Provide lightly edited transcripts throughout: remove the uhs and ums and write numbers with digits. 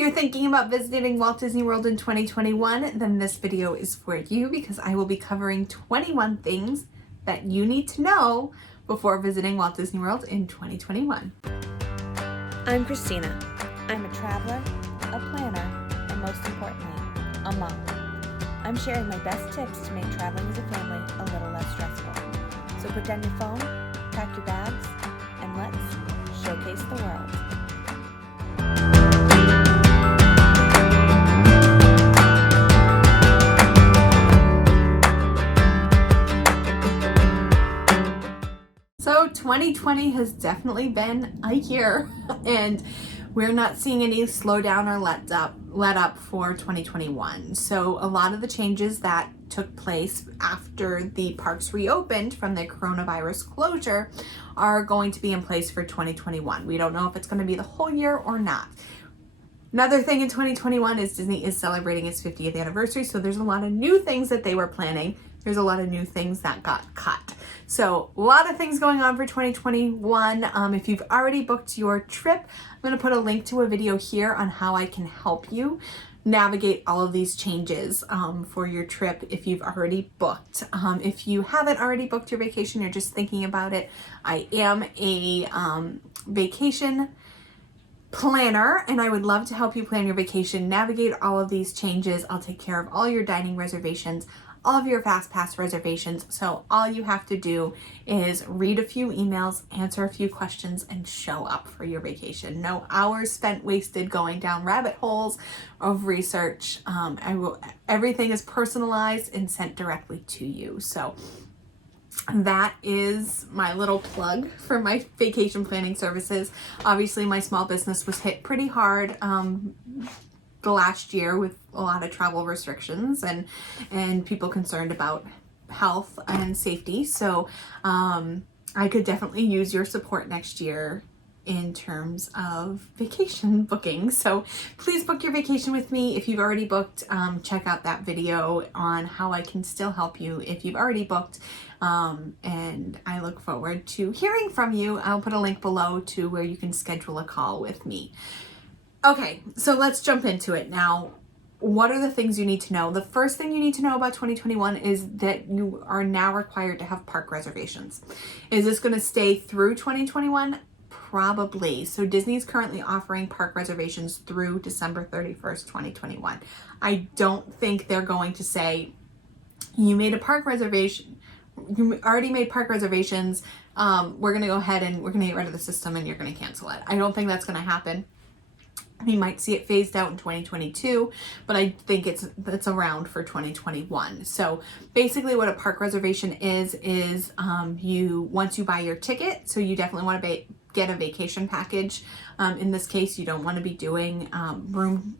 you're thinking about visiting Walt Disney World in 2021, then this video is for you because I will be covering 21 things that you need to know before visiting Walt Disney World in 2021. I'm Christina. I'm a traveler, a planner, and most importantly, a mom. I'm sharing my best tips to make traveling as a family a little less stressful. So put down your phone, pack your bags, and let's showcase the world. So 2020 has definitely been a year and we're not seeing any slowdown or let up for 2021. So a lot of the changes that took place after the parks reopened from the coronavirus closure are going to be in place for 2021. We don't know if it's going to be the whole year or not. Another thing in 2021 is Disney is celebrating its 50th anniversary, so there's a lot of new things that they were planning. There's a lot of new things that got cut. So a lot of things going on for 2021. If you've already booked your trip, I'm going to put a link to a video here on how I can help you navigate all of these changes for your trip if you've already booked. If you haven't already booked your vacation, you're just thinking about it, I am a vacation planner and I would love to help you plan your vacation, navigate all of these changes. I'll take care of all your dining reservations, all of your fast pass reservations. So all you have to do is read a few emails, answer a few questions, and show up for your vacation. No hours spent wasted going down rabbit holes of research. Everything is personalized and sent directly to you. So that is my little plug for my vacation planning services. Obviously, my small business was hit pretty hard the last year with a lot of travel restrictions and people concerned about health and safety. So I could definitely use your support next year in terms of vacation booking. So please book your vacation with me. If you've already booked, check out that video on how I can still help you if you've already booked. And I look forward to hearing from you. I'll put a link below to where you can schedule a call with me. Okay, so let's jump into it now. What are the things you need to know? The first thing you need to know about 2021 is that you are now required to have park reservations. Is this going to stay through 2021? Probably. So Disney's currently offering park reservations through December 31st, 2021. I don't think they're going to say, you made a park reservation, you already made park reservations, we're going to go ahead and we're going to get rid of the system and you're going to cancel it. I don't think that's going to happen. We might see it phased out in 2022, but I think it's around for 2021. So basically what a park reservation is once you buy your ticket, so you definitely want to get a vacation package. In this case, you don't want to be doing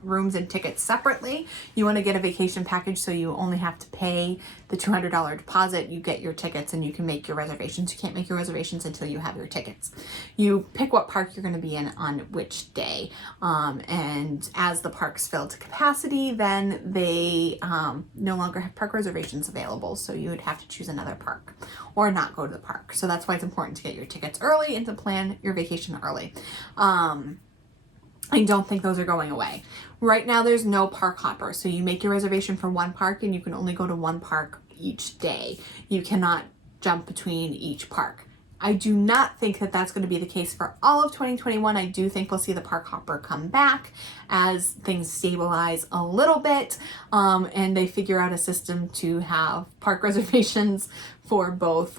rooms and tickets separately. You want to get a vacation package so you only have to pay the $200 deposit. You get your tickets and you can make your reservations. You can't make your reservations until you have your tickets. You pick what park you're going to be in on which day. And as the parks fill to capacity, then they no longer have park reservations available. So you would have to choose another park or not go to the park. So that's why it's important to get your tickets early and to plan your vacation early. I don't think those are going away. Right now, there's no park hopper. So you make your reservation for one park and you can only go to one park each day. You cannot jump between each park. I do not think that that's going to be the case for all of 2021. I do think we'll see the park hopper come back as things stabilize a little bit and they figure out a system to have park reservations for both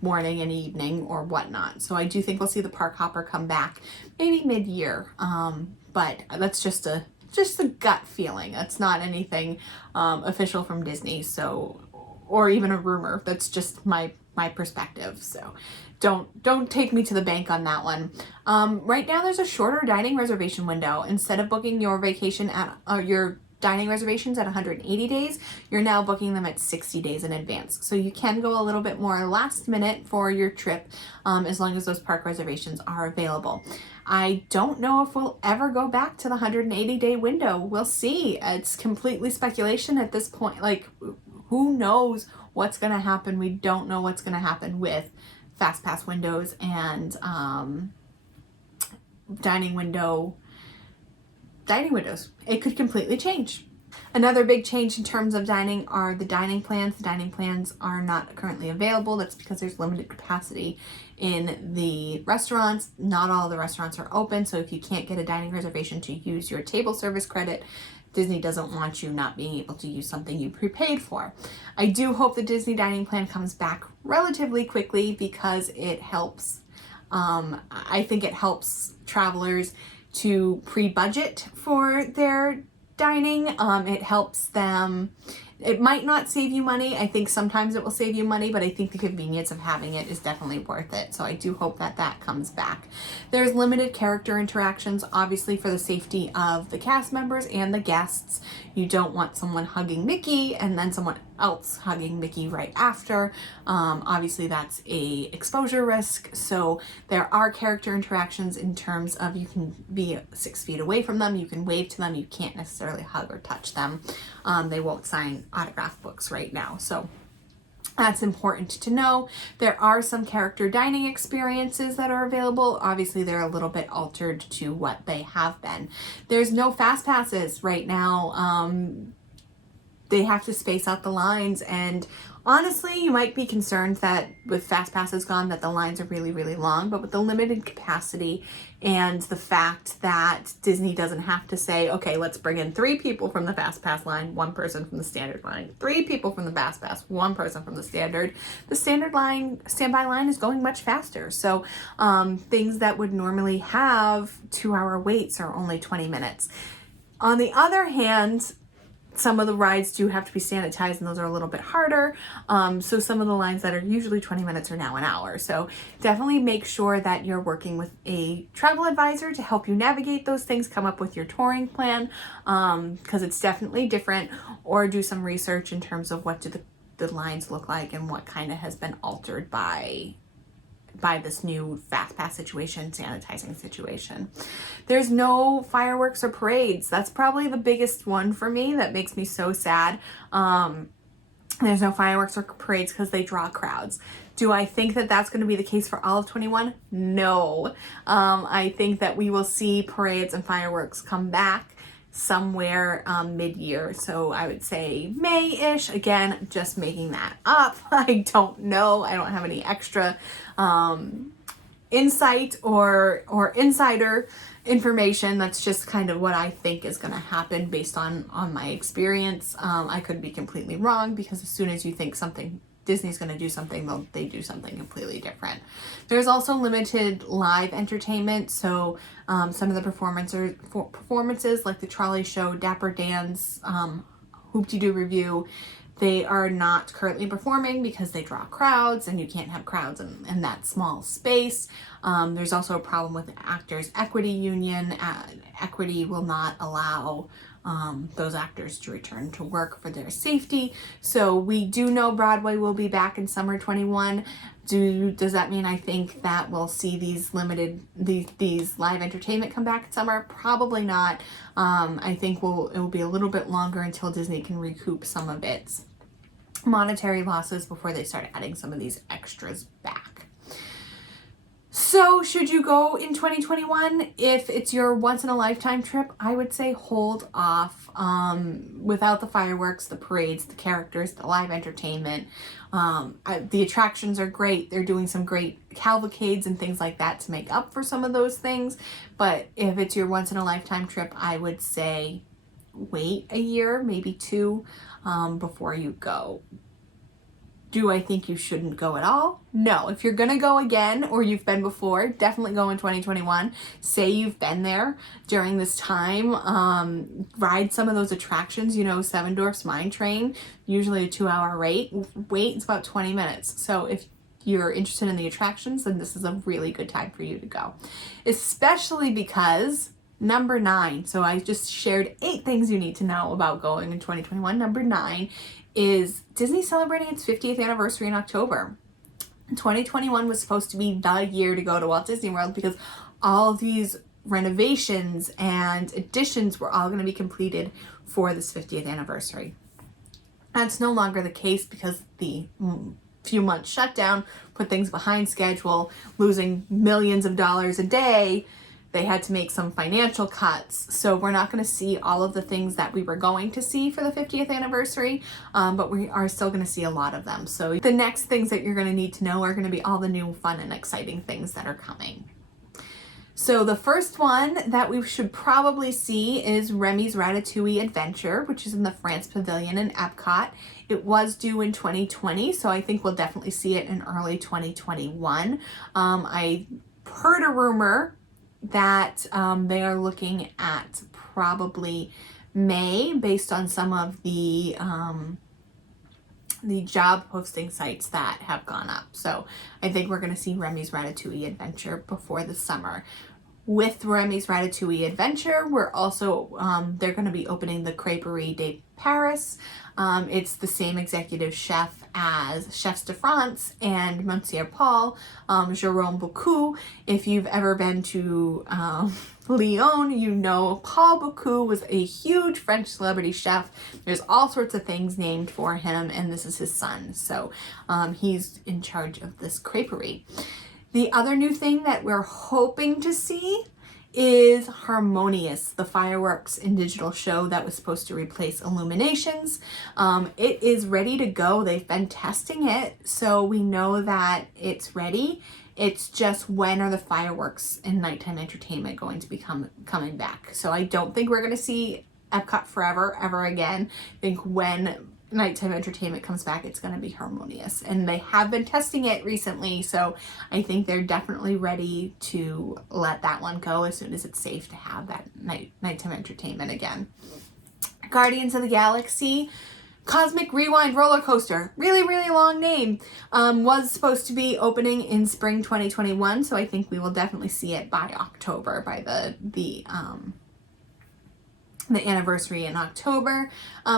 morning and evening or whatnot. So I do think we'll see the park hopper come back maybe mid-year. But that's just a gut feeling. That's not anything official from Disney. So, or even a rumor. That's just my perspective. So don't take me to the bank on that one. Right now there's a shorter dining reservation window. Instead of booking your vacation at your dining reservations at 180 days, you're now booking them at 60 days in advance. So you can go a little bit more last minute for your trip as long as those park reservations are available. I don't know if we'll ever go back to the 180-day window. We'll see. It's completely speculation at this point. Like, who knows what's going to happen? We don't know what's going to happen with fast pass windows and dining window dining windows. It could completely change. Another big change in terms of dining are the dining plans. The dining plans are not currently available. That's because there's limited capacity in the restaurants. Not all the restaurants are open, so if you can't get a dining reservation to use your table service credit, Disney doesn't want you not being able to use something you prepaid for. I do hope the Disney dining plan comes back relatively quickly because it helps. I think it helps travelers to pre-budget for their dining. It helps them. It might not save you money. I think sometimes it will save you money, but I think the convenience of having it is definitely worth it. So I do hope that that comes back. There's limited character interactions, obviously for the safety of the cast members and the guests. You don't want someone hugging Mickey and then someone else hugging Mickey right after. Obviously that's a exposure risk. So there are character interactions in terms of you can be 6 feet away from them, you can wave to them, you can't necessarily hug or touch them. They won't sign autograph books right now. So that's important to know. There are some character dining experiences that are available. Obviously, they're a little bit altered to what they have been. There's no fast passes right now. They have to space out the lines, and honestly, you might be concerned that with fast passes gone that the lines are really, really long, but with the limited capacity and the fact that Disney doesn't have to say, okay, let's bring in 3 people from the fast pass line, 1 person from the standard line, 3 people from the fast pass, 1 person from the standard line, standby line is going much faster. So things that would normally have 2-hour waits are only 20 minutes. On the other hand, some of the rides do have to be sanitized, and those are a little bit harder. So some of the lines that are usually 20 minutes are now an hour. So definitely make sure that you're working with a travel advisor to help you navigate those things, come up with your touring plan, because it's definitely different, or do some research in terms of what do the lines look like and what kind of has been altered by this new fast pass situation, sanitizing situation. There's no fireworks or parades. That's probably the biggest one for me that makes me so sad. There's no fireworks or parades because they draw crowds. Do I think that that's going to be the case for all of 21? No. I think that we will see parades and fireworks come back somewhere mid-year. So I would say May-ish. Again, just making that up. I don't know. I don't have any extra insight or insider information. That's just kind of what I think is going to happen based on my experience. I could be completely wrong, because as soon as you think Disney's going to do something, they do something completely different. There's also limited live entertainment, so some of the performances like the trolley show, Dapper Dan's Hoop-Dee-Doo Review, they are not currently performing because they draw crowds, and you can't have crowds in that small space. There's also a problem with the Actors Equity Union. Equity will not allow those actors to return to work for their safety. So we do know Broadway will be back in summer 21. Does that mean I think that we'll see these live entertainment come back in summer? Probably not. I think it will be a little bit longer until Disney can recoup some of its monetary losses before they start adding some of these extras back. So should you go in 2021? If it's your once-in-a-lifetime trip, I would say hold off without the fireworks, the parades, the characters, the live entertainment. The attractions are great. They're doing some great cavalcades and things like that to make up for some of those things. But if it's your once-in-a-lifetime trip, I would say wait a year, maybe 2, before you go. Do I think you shouldn't go at all? No. If you're going to go again, or you've been before, definitely go in 2021. Say you've been there during this time. Ride some of those attractions. Seven Dwarfs Mine Train, usually a 2-hour wait is about 20 minutes. So if you're interested in the attractions, then this is a really good time for you to go. Especially because number 9, so I just shared 8 things you need to know about going in 2021. Number 9 is Disney celebrating its 50th anniversary in October. 2021 was supposed to be the year to go to Walt Disney World because all of these renovations and additions were all going to be completed for this 50th anniversary. That's no longer the case because the few months shutdown put things behind schedule, losing millions of dollars a day they had to make some financial cuts. So we're not going to see all of the things that we were going to see for the 50th anniversary, but we are still going to see a lot of them. So the next things that you're going to need to know are going to be all the new fun and exciting things that are coming. So the first one that we should probably see is Remy's Ratatouille Adventure, which is in the France Pavilion in Epcot. It was due in 2020, so I think we'll definitely see it in early 2021. I heard a rumor that they are looking at probably May based on some of the job posting sites that have gone up. So I think we're going to see Remy's Ratatouille Adventure before the summer. With Remy's Ratatouille Adventure, we're also, they're going to be opening the Crêperie de Paris. It's the same executive chef as Chefs de France and Monsieur Paul, Jérôme Bocou. If you've ever been to Lyon, you know Paul Bocou was a huge French celebrity chef. There's all sorts of things named for him, and this is his son. So he's in charge of this crêperie. The other new thing that we're hoping to see is Harmonious, the fireworks and digital show that was supposed to replace Illuminations. It is ready to go. They've been testing it, so we know that it's ready. It's just when are the fireworks and nighttime entertainment going to be coming back. So I don't think we're going to see Epcot Forever ever again. I think when nighttime entertainment comes back, it's going to be Harmonious, and they have been testing it recently, so I think they're definitely ready to let that one go as soon as it's safe to have that nighttime entertainment again. Guardians of the Galaxy Cosmic Rewind roller coaster, really long name, was supposed to be opening in spring 2021, so I think we will definitely see it by October, by the anniversary in October.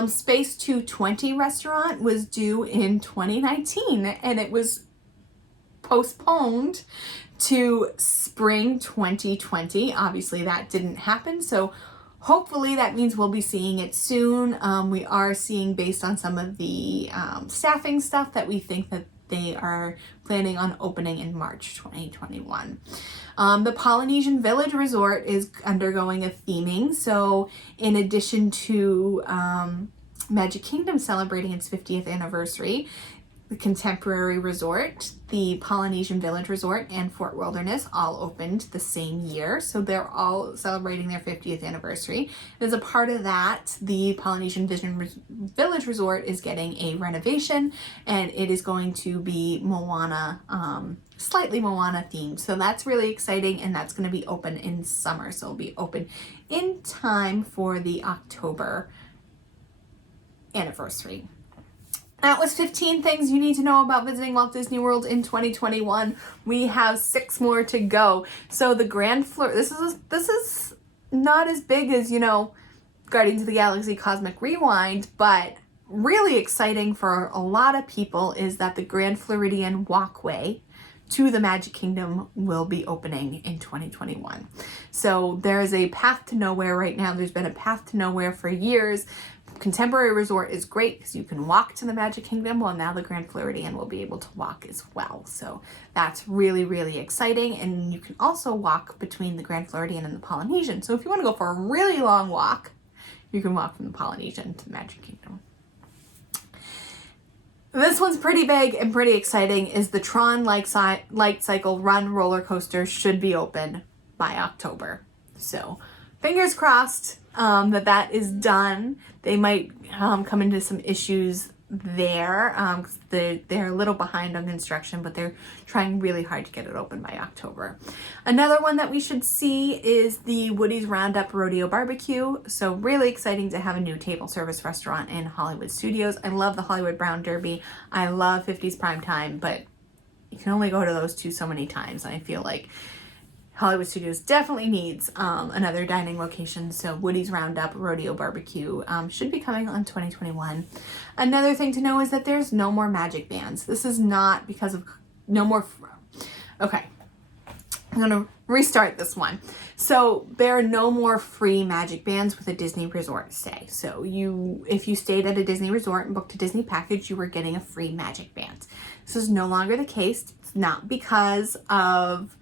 Space 220 restaurant was due in 2019, and it was postponed to spring 2020. Obviously that didn't happen, so hopefully that means we'll be seeing it soon. We are seeing, based on some of the staffing stuff, that we think that they are planning on opening in March 2021. The Polynesian Village Resort is undergoing a theming. So in addition to Magic Kingdom celebrating its 50th anniversary, the Contemporary Resort, the Polynesian Village Resort, and Fort Wilderness all opened the same year. So they're all celebrating their 50th anniversary. As a part of that, the Polynesian Village Resort is getting a renovation, and it is going to be Moana, slightly Moana themed. So that's really exciting, and that's going to be open in summer. So it'll be open in time for the October anniversary. That was 15 things you need to know about visiting Walt Disney World in 2021. We have 6 more to go. So the Grand Fleur, this is not as big as, Guardians of the Galaxy Cosmic Rewind, but really exciting for a lot of people is that the Grand Floridian Walkway to the Magic Kingdom will be opening in 2021. So there is a path to nowhere right now. There's been a path to nowhere for years. Contemporary Resort is great because you can walk to the Magic Kingdom. Well, now the Grand Floridian will be able to walk as well. So that's really exciting. And you can also walk between the Grand Floridian and the Polynesian. So if you want to go for a really long walk, you can walk from the Polynesian to the Magic Kingdom. This one's pretty big and pretty exciting, is the Tron Light Cycle Run roller coaster should be open by October. So fingers crossed that is done. They might come into some issues there. They're a little behind on construction, but they're trying really hard to get it open by October. Another one that we should see is the Woody's Roundup Rodeo Barbecue. So really exciting to have a new table service restaurant in Hollywood Studios. I love the Hollywood Brown Derby. I love 50s Primetime, but you can only go to those two so many times. And I feel like Hollywood Studios definitely needs another dining location, so Woody's Roundup Rodeo Barbecue should be coming on 2021. Another thing to know is that there's no more magic bands. This is not because of no more. Okay, I'm going to restart this one. So there are no more free magic bands with a Disney resort stay. So if you stayed at a Disney resort and booked a Disney package, you were getting a free magic band. This is no longer the case. It's not because of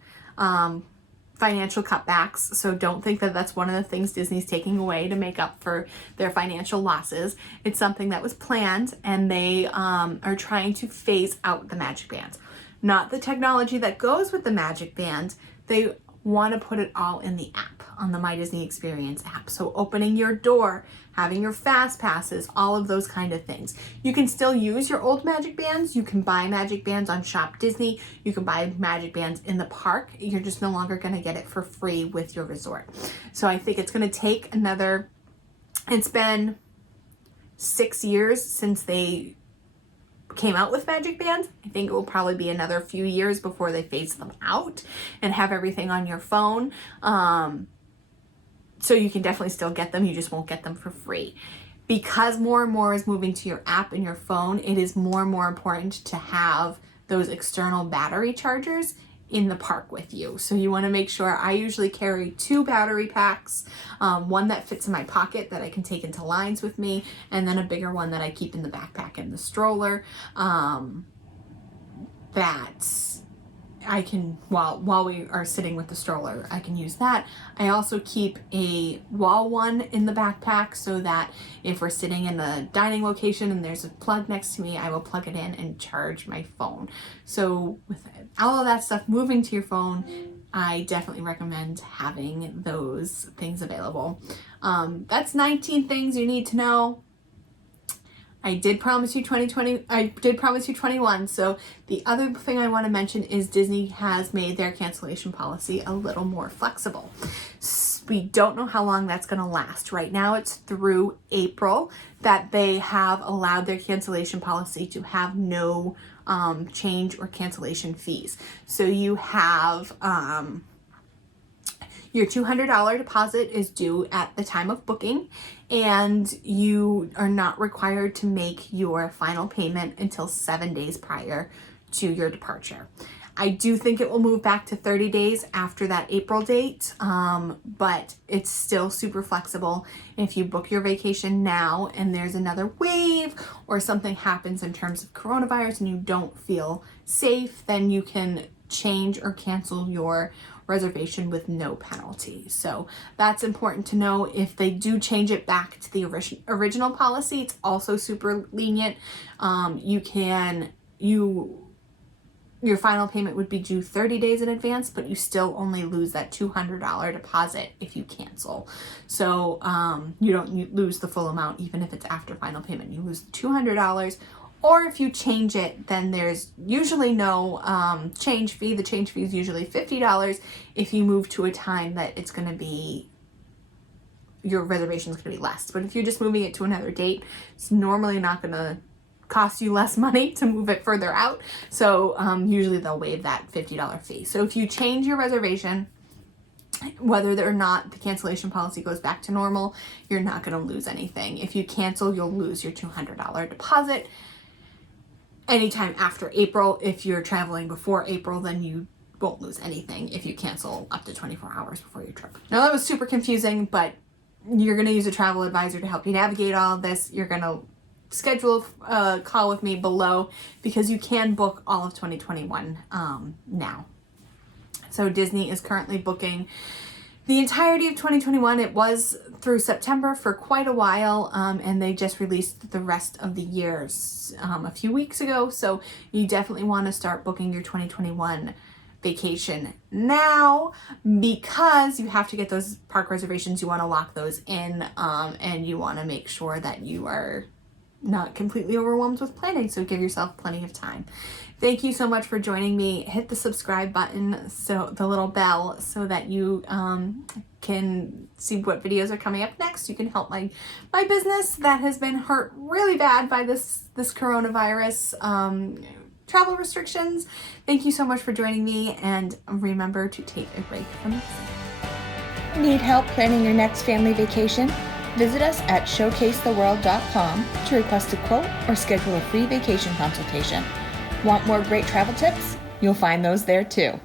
financial cutbacks. So don't think that that's one of the things Disney's taking away to make up for their financial losses. It's something that was planned, and they are trying to phase out the Magic Bands. Not the technology that goes with the Magic Band. They want to put it all in the app, on the My Disney Experience app. So opening your door, having your fast passes, all of those kind of things. You can still use your old Magic Bands. You can buy Magic Bands on Shop Disney. You can buy Magic Bands in the park. You're just no longer going to get it for free with your resort. So I think it's going to take it's been 6 years since they came out with Magic Bands. I think it will probably be another few years before they phase them out and have everything on your phone. So you can definitely still get them. You just won't get them for free. Because more and more is moving to your app and your phone, it is more and more important to have those external battery chargers in the park with you. So you want to make sure. I usually carry 2 battery packs, one that fits in my pocket that I can take into lines with me, and then a bigger one that I keep in the backpack and the stroller, that I can, while we are sitting with the stroller, I can use that. I also keep a wall one in the backpack so that if we're sitting in the dining location and there's a plug next to me, I will plug it in and charge my phone. So with all of that stuff moving to your phone, I definitely recommend having those things available. That's 19 things you need to know. I did promise you 2020. I did promise you 21. So the other thing I want to mention is Disney has made their cancellation policy a little more flexible. We don't know how long that's going to last. Right now it's through April that they have allowed their cancellation policy to have no change or cancellation fees. So you have your $200 deposit is due at the time of booking, and you are not required to make your final payment until 7 days prior to your departure. I do think it will move back to 30 days after that April date, but it's still super flexible. If you book your vacation now and there's another wave or something happens in terms of coronavirus and you don't feel safe, then you can change or cancel your reservation with no penalty. So that's important to know. If they do change it back to the original policy, it's also super lenient. Your final payment would be due 30 days in advance, but you still only lose that $200 deposit if you cancel. So you don't lose the full amount, even if it's after final payment. You lose the $200. Or if you change it, then there's usually no change fee. The change fee is usually $50 if you move to a time that it's going to be, your reservation is going to be less. But if you're just moving it to another date, it's normally not going to cost you less money to move it further out. So usually they'll waive that $50 fee. So if you change your reservation, whether or not the cancellation policy goes back to normal, you're not going to lose anything. If you cancel, you'll lose your $200 deposit. Anytime after April. If you're traveling before April, then you won't lose anything if you cancel up to 24 hours before your trip. Now that was super confusing, but you're going to use a travel advisor to help you navigate all of this. You're going to schedule a call with me below because you can book all of 2021 now. So Disney is currently booking the entirety of 2021. It was through September for quite a while, and they just released the rest of the years a few weeks ago. So you definitely want to start booking your 2021 vacation now, because you have to get those park reservations. You want to lock those in, and you want to make sure that you are not completely overwhelmed with planning. So give yourself plenty of time. Thank you so much for joining me. Hit the subscribe button, so the little bell, so that you can see what videos are coming up next. You can help my business that has been hurt really bad by this coronavirus travel restrictions. Thank you so much for joining me, and remember to take a break from this. Need help planning your next family vacation? Visit us at showcasetheworld.com to request a quote or schedule a free vacation consultation. Want more great travel tips? You'll find those there too.